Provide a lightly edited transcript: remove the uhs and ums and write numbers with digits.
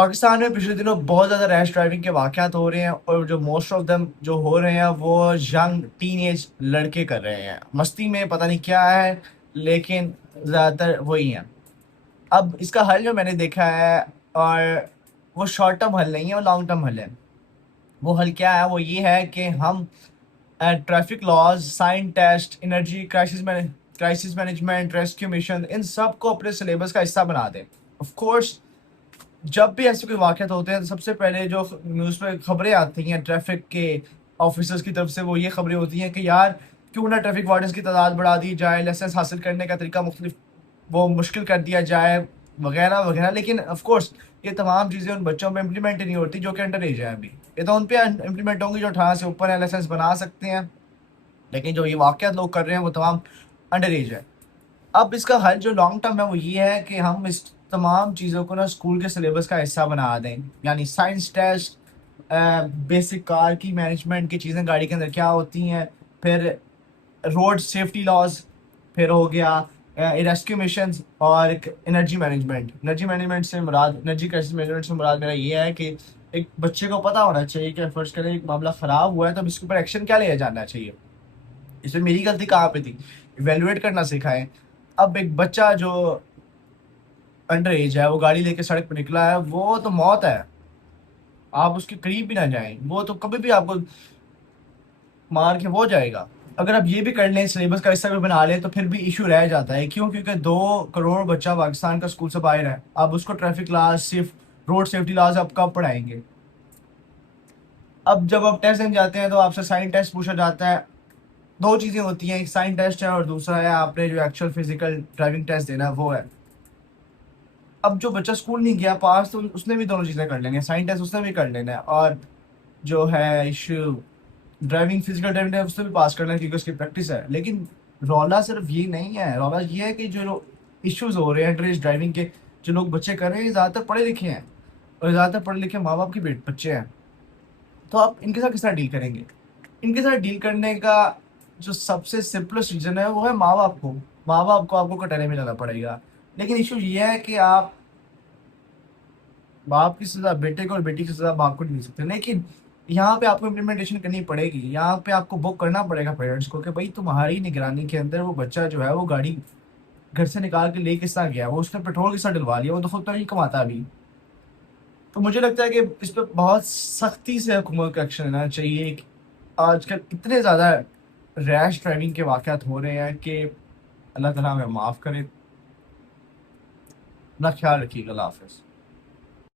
पाकिस्तान में पिछले दिनों बहुत ज़्यादा रैश ड्राइविंग के वाक़यात हो रहे हैं और जो मोस्ट ऑफ देम जो हो रहे हैं वो यंग टीनेज लड़के कर रहे हैं। मस्ती में पता नहीं क्या है, लेकिन ज़्यादातर वही हैं। अब इसका हल जो मैंने देखा है, और वो शॉर्ट टर्म हल नहीं है, वो लॉन्ग टर्म हल है। वो हल क्या है? वो ये है कि हम traffic laws, sign test, energy crisis management, rescue mission, इन सब को अपने सिलेबस का हिस्सा बना दें। ऑफ कोर्स जब भी ऐसे कोई वाक़यात होते हैं तो सबसे पहले जो न्यूज़ पे खबरें आती हैं ट्रैफिक के ऑफिसर्स की तरफ से, वो ये खबरें होती हैं कि यार क्यों ना ट्रैफिक वार्डन्स की तादाद बढ़ा दी जाए, लाइसेंस हासिल करने का तरीका मुख्तलिफ वो मुश्किल कर दिया जाए, वगैरह वगैरह। लेकिन ऑफ कोर्स ये तमाम चीज़ें उन बच्चों पे इम्प्लीमेंट ही नहीं होती जो कि अंडर एज है। अभी ये तो उन पे इम्प्लीमेंट होंगी जो 18 से ऊपर है, लाइसेंस बना सकते हैं। लेकिन जो ये वाक़यात लोग कर रहे हैं वो तमाम अंडर एज है। अब इसका हल जो लॉन्ग टर्म है वो ये है कि हम इस तमाम चीज़ों को ना स्कूल के सिलेबस का हिस्सा बना दें। यानी साइंस टेस्ट, बेसिक कार की मैनेजमेंट की चीज़ें गाड़ी के अंदर क्या होती हैं, फिर रोड सेफ्टी लॉज, फिर हो गया रेस्क्यू मिशंस, और एनर्जी मैनेजमेंट से मुराद, एनर्जी क्राइसिस मैनेजमेंट से मुराद मेरा ये है कि एक बच्चे को पता होना चाहिए कि फर्ज करें एक मामला ख़राब हुआ है तो अब इसके ऊपर एक्शन क्या लिया जाना चाहिए, इसमें मेरी गलती कहाँ पे थी, इवेलुएट करना सिखाएं। अब एक बच्चा जो अंडर एज है वो गाड़ी लेके सड़क पर निकला है, वो तो मौत है। आप उसके करीब भी ना जाएं, वो तो कभी भी आपको मार के वो जाएगा। अगर आप ये भी कर लें, सिलेबस का हिस्सा भी बना लें, तो फिर भी इशू रह जाता है। क्यों? क्योंकि 2 करोड़ बच्चा पाकिस्तान का स्कूल से बाहर है। आप उसको ट्रैफिक लॉज, सिर्फ रोड सेफ्टी लॉज आप कब पढ़ाएंगे? अब जब आप टेस्ट देने जाते हैं तो आपसे साइन टेस्ट पूछा जाता है। दो चीज़ें होती हैं, एक साइन टेस्ट है और दूसरा है आपने जो एक्चुअल फिजिकल ड्राइविंग टेस्ट देना है वो है। अब जो बच्चा स्कूल नहीं गया पास, तो उसने भी दोनों चीज़ें कर लेंगे, साइन टेस्ट उसने भी कर लेना है, और जो है issue driving, physical driving test उसने भी पास करना है क्योंकि उसकी प्रैक्टिस है। लेकिन रौला सिर्फ ये नहीं है, रौला ये है कि जो इश्यूज हो रहे हैं अंडर एज ड्राइविंग के, जो लोग बच्चे कर रहे हैं ज़्यादातर पढ़े लिखे हैं, और ज़्यादातर पढ़े लिखे माँ बाप के बच्चे हैं। तो आप इनके साथ किस तरह डील करेंगे? इनके साथ डील करने का जो सबसे सिंपलेस्ट रीज़न है वो है माँ बाप को आपको कटहरे में जाना पड़ेगा। लेकिन इशू ये है कि आप बाप की सज़ा बेटे को और बेटी की सज़ा बाप को नहीं दे सकते। लेकिन यहाँ पे आपको इम्प्लीमेंटेशन करनी पड़ेगी। यहाँ पे आपको बुक करना पड़ेगा पेरेंट्स को कि भाई तुम्हारी निगरानी के अंदर वो बच्चा जो है वो गाड़ी घर से निकाल के ले किस तरह गया, वो उसने पेट्रोल किस तरह डलवा लिया, वो तो खुद तो नहीं कमाता अभी। तो मुझे लगता है कि इस पे बहुत सख्ती से हुकूमत का एक्शन लेना चाहिए। आजकल इतने ज़्यादा रैश ड्राइविंग के वाक़यात हो रहे हैं कि अल्लाह ताला हमें माफ़ करे। अपना ख्याल रखिएगा। अल्लाह हाफ़िज़।